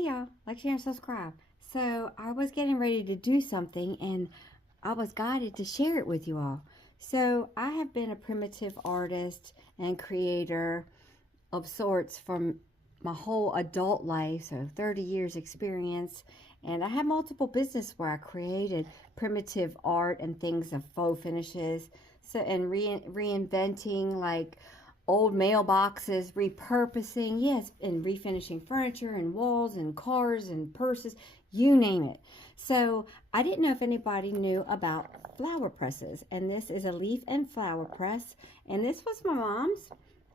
Hey y'all, like, share, and subscribe. So I was getting ready to do something and I was guided to share it with you all. So I have been a primitive artist and creator of sorts from my whole adult life, so 30 years experience. And I had multiple businesses where I created primitive art and things of faux finishes. So, and reinventing like old mailboxes, repurposing, yes, and refinishing furniture and walls and cars and purses, you name it. So I didn't know if anybody knew about flower presses, and this is a leaf and flower press, and this was my mom's.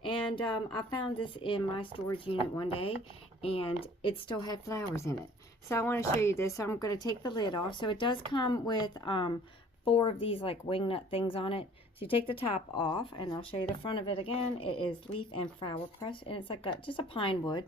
And I found this in my storage unit one day, and it still had flowers in it. So I want to show you this. So I'm going to take the lid off. So it does come with 4 of these like wing nut things on it. So you take the top off, and I'll show you the front of it again. It is leaf and flower press, and it's like just a pine wood.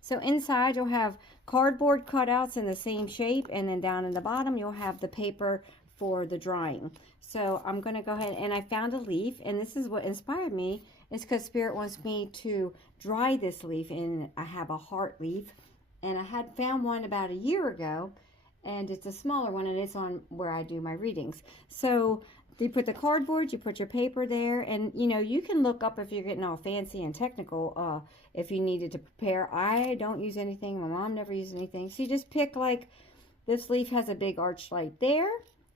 So inside you'll have cardboard cutouts in the same shape, and then down in the bottom you'll have the paper for the drying. So I'm going to go ahead, and I found a leaf, and this is what inspired me. It's because Spirit wants me to dry this leaf, and I have a heart leaf, and I had found one about a year ago, and it's a smaller one, and it's on where I do my readings. So you put the cardboard, you put your paper there, and you know, you can look up if you're getting all fancy and technical if you needed to prepare. I don't use anything. My mom never used anything. So you just pick, like, this leaf has a big arch light there,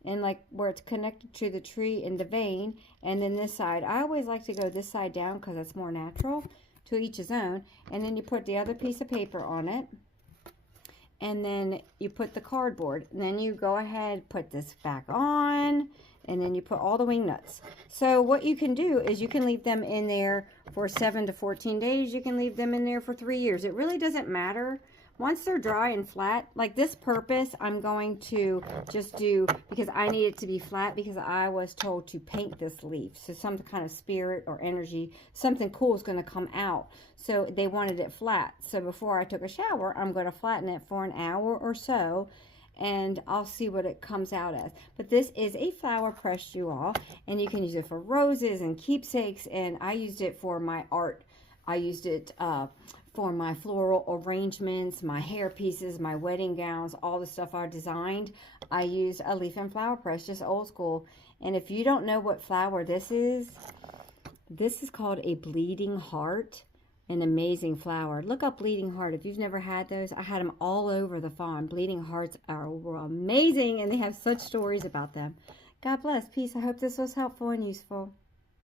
and like where it's connected to the tree in the vein, and then this side, I always like to go this side down because it's more natural. To each his own. And then you put the other piece of paper on it, and then you put the cardboard, and then you go ahead, put this back on, and then you put all the wing nuts. So what you can do is you can leave them in there for 7 to 14 days. You can leave them in there for 3 years. It really doesn't matter. Once they're dry and flat, like this purpose, I'm going to just do, because I need it to be flat, because I was told to paint this leaf. So some kind of spirit or energy, something cool is going to come out. So they wanted it flat. So before I took a shower, I'm going to flatten it for an hour or so, and I'll see what it comes out as. But this is a flower press, you all, and you can use it for roses and keepsakes, and I used it for my art. I used it for my floral arrangements, my hair pieces, my wedding gowns, all the stuff I designed. I used a leaf and flower press, just old school. And if you don't know what flower this is called a bleeding heart. An amazing flower. Look up bleeding heart if you've never had those. I had them all over the farm. Bleeding hearts are amazing, and they have such stories about them. God bless. Peace. I hope this was helpful and useful.